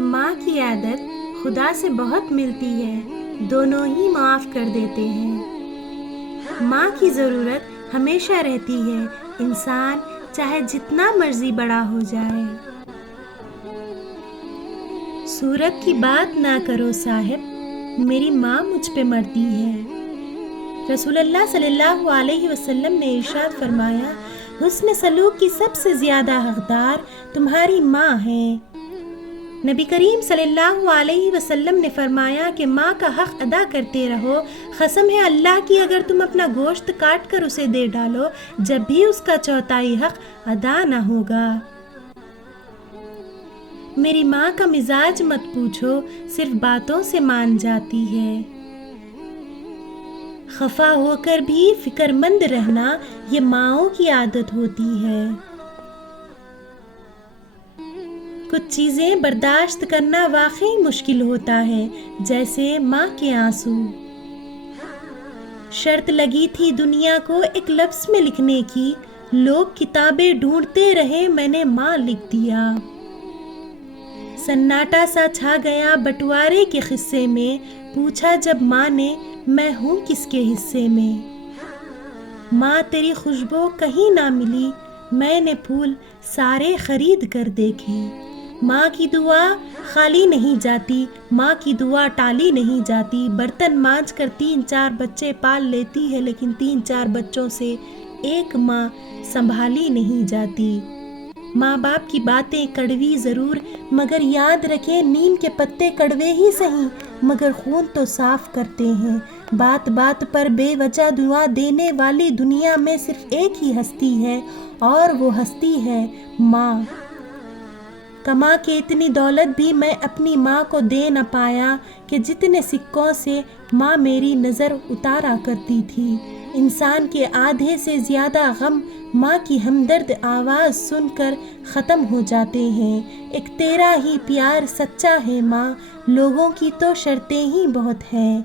ماں کی عادت خدا سے بہت ملتی ہے، دونوں ہی معاف کر دیتے ہیں۔ ماں کی ضرورت ہمیشہ رہتی ہے، انسان چاہے جتنا مرضی بڑا ہو جائے۔ صورت کی بات نہ کرو صاحب، میری ماں مجھ پہ مرتی ہے۔ رسول اللہ صلی اللہ علیہ وسلم نے ارشاد فرمایا، حسن سلوک کی سب سے زیادہ حقدار تمہاری ماں ہے۔ نبی کریم صلی اللہ علیہ وسلم نے فرمایا کہ ماں کا حق ادا کرتے رہو، قسم ہے اللہ کی اگر تم اپنا گوشت کاٹ کر اسے دے ڈالو جب بھی اس کا چوتھائی حق ادا نہ ہوگا۔ میری ماں کا مزاج مت پوچھو، صرف باتوں سے مان جاتی ہے۔ خفا ہو کر بھی فکر مند رہنا یہ ماؤں کی عادت ہوتی ہے۔ کچھ چیزیں برداشت کرنا واقعی مشکل ہوتا ہے، جیسے ماں کے آنسو۔ شرط لگی تھی دنیا کو ایک لفظ میں لکھنے کی، لوگ کتابیں ڈھونڈتے رہے میں نے ماں لکھ دیا۔ سناٹا سا چھا گیا بٹوارے کے قصے میں، پوچھا جب ماں نے میں ہوں کس کے حصے میں۔ ماں تیری خوشبو کہیں نہ ملی، میں نے پھول سارے خرید کر دیکھے۔ ماں کی دعا خالی نہیں جاتی، ماں کی دعا ٹالی نہیں جاتی۔ برتن مانجھ کر 3-4 بچے پال لیتی ہے، لیکن 3-4 بچوں سے ایک ماں سنبھالی نہیں جاتی۔ ماں باپ کی باتیں کڑوی ضرور، مگر یاد رکھیں نیم کے پتے کڑوے ہی سہی مگر خون تو صاف کرتے ہیں۔ بات بات پر بے وجہ دعا دینے والی دنیا میں صرف ایک ہی ہستی ہے، اور وہ ہستی ہے ماں۔ کما کے اتنی دولت بھی میں اپنی ماں کو دے نہ پایا کہ جتنے سکوں سے ماں میری نظر اتارا کرتی تھی۔ انسان کے آدھے سے زیادہ غم ماں کی ہمدرد آواز سن کر ختم ہو جاتے ہیں۔ ایک تیرا ہی پیار سچا ہے ماں، لوگوں کی تو شرطیں ہی بہت ہیں۔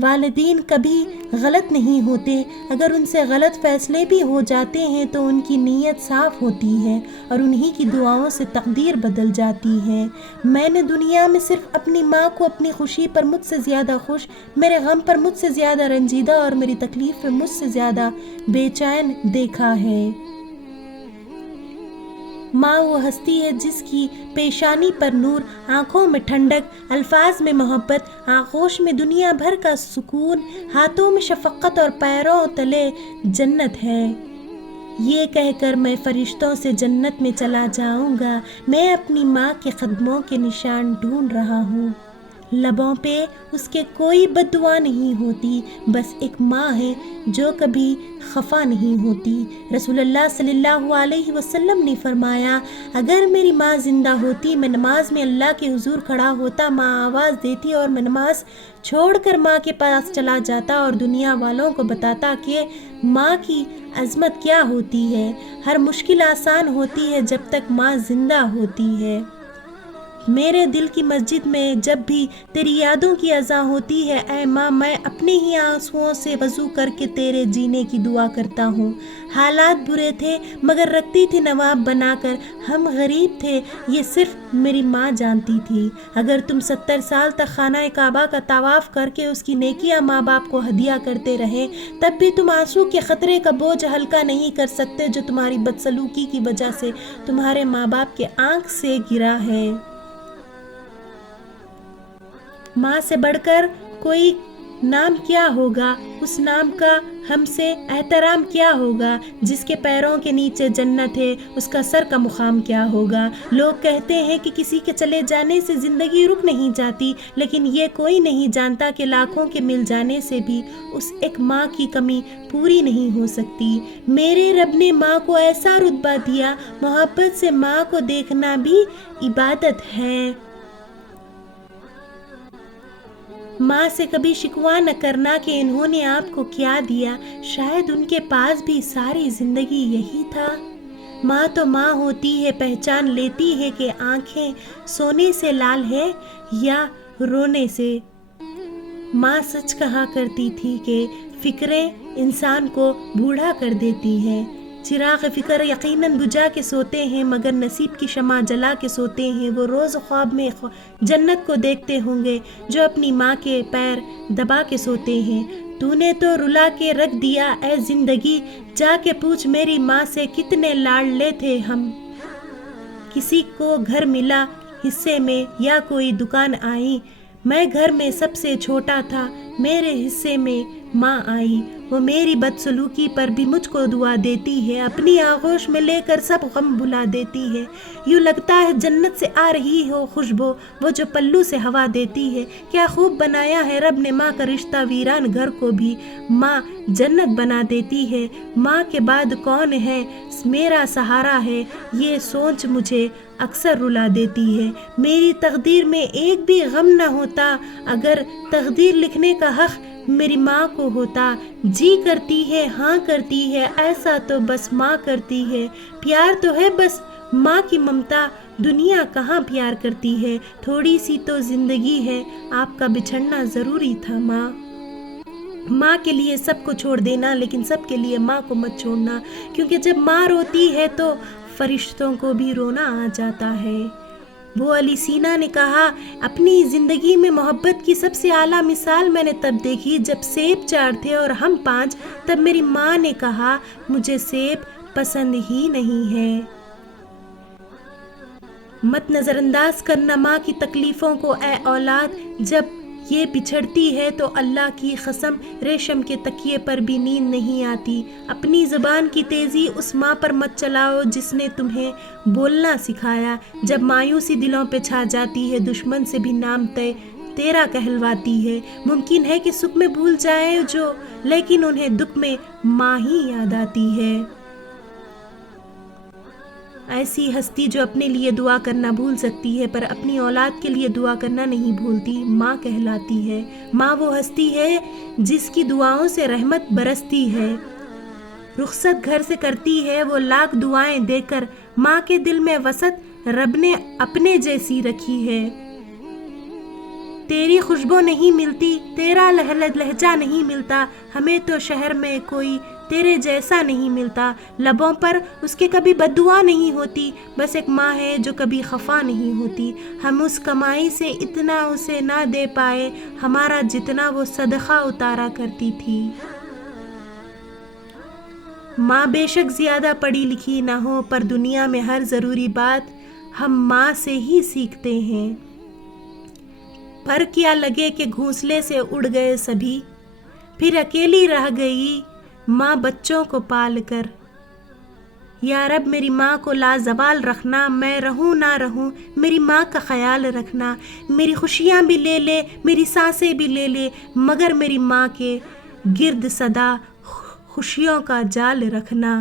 والدین کبھی غلط نہیں ہوتے، اگر ان سے غلط فیصلے بھی ہو جاتے ہیں تو ان کی نیت صاف ہوتی ہے اور انہی کی دعاؤں سے تقدیر بدل جاتی ہے۔ میں نے دنیا میں صرف اپنی ماں کو اپنی خوشی پر مجھ سے زیادہ خوش، میرے غم پر مجھ سے زیادہ رنجیدہ اور میری تکلیف پر مجھ سے زیادہ بے چین دیکھا ہے۔ ماں وہ ہستی ہے جس کی پیشانی پر نور، آنکھوں میں ٹھنڈک، الفاظ میں محبت، آغوش میں دنیا بھر کا سکون، ہاتھوں میں شفقت اور پیروں تلے جنت ہے۔ یہ کہہ کر میں فرشتوں سے جنت میں چلا جاؤں گا، میں اپنی ماں کے قدموں کے نشان ڈھونڈ رہا ہوں۔ لبوں پہ اس کے کوئی بد دعا نہیں ہوتی، بس ایک ماں ہے جو کبھی خفا نہیں ہوتی۔ رسول اللہ صلی اللہ علیہ وسلم نے فرمایا، اگر میری ماں زندہ ہوتی میں نماز میں اللہ کے حضور کھڑا ہوتا، ماں آواز دیتی اور میں نماز چھوڑ کر ماں کے پاس چلا جاتا اور دنیا والوں کو بتاتا کہ ماں کی عظمت کیا ہوتی ہے۔ ہر مشکل آسان ہوتی ہے جب تک ماں زندہ ہوتی ہے۔ میرے دل کی مسجد میں جب بھی تیری یادوں کی اذان ہوتی ہے، اے ماں میں اپنے ہی آنسوؤں سے وضو کر کے تیرے جینے کی دعا کرتا ہوں۔ حالات برے تھے مگر رکھتی تھی نواب بنا کر، ہم غریب تھے یہ صرف میری ماں جانتی تھی۔ اگر تم 70 سال تک خانہ کعبہ کا طواف کر کے اس کی نیکیاں ماں باپ کو ہدیہ کرتے رہے، تب بھی تم آنسو کے قطرے کا بوجھ ہلکا نہیں کر سکتے جو تمہاری بدسلوکی کی وجہ سے تمہارے ماں باپ کے آنکھ سے گرا ہے۔ ماں سے بڑھ کر کوئی نام کیا ہوگا، اس نام کا ہم سے احترام کیا ہوگا۔ جس کے پیروں کے نیچے جنت ہے اس کا سر کا مقام کیا ہوگا۔ لوگ کہتے ہیں کہ کسی کے چلے جانے سے زندگی رک نہیں جاتی، لیکن یہ کوئی نہیں جانتا کہ لاکھوں کے مل جانے سے بھی اس ایک ماں کی کمی پوری نہیں ہو سکتی۔ میرے رب نے ماں کو ایسا رتبہ دیا، محبت سے ماں کو دیکھنا بھی عبادت ہے۔ ماں سے کبھی شکوہ نہ کرنا کہ انہوں نے آپ کو کیا دیا، شاید ان کے پاس بھی ساری زندگی یہی تھا۔ ماں تو ماں ہوتی ہے، پہچان لیتی ہے کہ آنکھیں سونے سے لال ہے یا رونے سے۔ ماں سچ کہا کرتی تھی کہ فکریں انسان کو بوڑھا کر دیتی ہیں۔ چراغ فکر یقیناً بجھا کے سوتے ہیں، مگر نصیب کی شمع جلا کے سوتے ہیں۔ وہ روز خواب میں جنت کو دیکھتے ہوں گے جو اپنی ماں کے پیر دبا کے سوتے ہیں۔ تو نے تو رلا کے رکھ دیا اے زندگی، جا کے پوچھ میری ماں سے کتنے لاڈلے تھے ہم۔ کسی کو گھر ملا حصے میں یا کوئی دکان آئی، میں گھر میں سب سے چھوٹا تھا، میرے حصے میں ماں آئی۔ وہ میری بدسلوکی پر بھی مجھ کو دعا دیتی ہے، اپنی آغوش میں لے کر سب غم بھلا دیتی ہے۔ یوں لگتا ہے جنت سے آ رہی ہو خوشبو، وہ جو پلو سے ہوا دیتی ہے۔ کیا خوب بنایا ہے رب نے ماں کا رشتہ، ویران گھر کو بھی ماں جنت بنا دیتی ہے۔ ماں کے بعد کون ہے میرا سہارا ہے، یہ سوچ مجھے اکثر رلا دیتی ہے۔ میری تقدیر میں ایک بھی غم نہ ہوتا، اگر تقدیر لکھنے کا حق میری ماں کو ہوتا۔ جی کرتی ہے ہاں کرتی ہے، ایسا تو بس ماں کرتی ہے۔ پیار تو ہے بس ماں کی ممتا، دنیا کہاں پیار کرتی ہے۔ تھوڑی سی تو زندگی ہے، آپ کا بچھڑنا ضروری تھا ماں۔ ماں کے لیے سب کو چھوڑ دینا، لیکن سب کے لیے ماں کو مت چھوڑنا، کیونکہ جب ماں روتی ہے تو فرشتوں کو بھی رونا آ جاتا ہے۔ وہ علی سینا نے کہا، اپنی زندگی میں محبت کی سب سے اعلیٰ مثال میں نے تب دیکھی جب سیب 4 تھے اور ہم 5، تب میری ماں نے کہا مجھے سیب پسند ہی نہیں ہے۔ مت نظر انداز کرنا ماں کی تکلیفوں کو اے اولاد، جب یہ بچھڑتی ہے تو اللہ کی قسم ریشم کے تکیے پر بھی نیند نہیں آتی۔ اپنی زبان کی تیزی اس ماں پر مت چلاؤ جس نے تمہیں بولنا سکھایا۔ جب مایوسی دلوں پہ چھا جاتی ہے، دشمن سے بھی نام تیرا کہلواتی ہے۔ ممکن ہے کہ سکھ میں بھول جائے جو، لیکن انہیں دکھ میں ماں ہی یاد آتی ہے۔ ایسی ہستی جو اپنے لیے دعا کرنا بھول سکتی ہے پر اپنی اولاد کے لیے دعا کرنا نہیں بھولتی، ماں کہلاتی ہے۔ ماں وہ ہستی ہے جس کی دعاؤں سے رحمت برستی ہے۔ رخصت گھر سے کرتی ہے وہ لاکھ دعائیں دے کر، ماں کے دل میں وسعت رب نے اپنے جیسی رکھی ہے۔ تیری خوشبو نہیں ملتی، تیرا لہجہ نہیں ملتا، ہمیں تو شہر میں کوئی تیرے جیسا نہیں ملتا۔ لبوں پر اس کے کبھی بد دعا نہیں ہوتی، بس ایک ماں ہے جو کبھی خفا نہیں ہوتی۔ ہم اس کمائی سے اتنا اسے نہ دے پائے ہمارا جتنا وہ صدقہ اتارا کرتی تھی۔ ماں بے شک زیادہ پڑھی لکھی نہ ہو، پر دنیا میں ہر ضروری بات ہم ماں سے ہی سیکھتے ہیں۔ پر کیا لگے کہ گھونسلے سے اڑ گئے سبھی، پھر اکیلی رہ گئی ماں بچوں کو پال کر۔ یا رب میری ماں کو لازوال رکھنا، میں رہوں نہ رہوں میری ماں کا خیال رکھنا۔ میری خوشیاں بھی لے لے، میری سانسیں بھی لے لے، مگر میری ماں کے گرد سدا خوشیوں کا جال رکھنا۔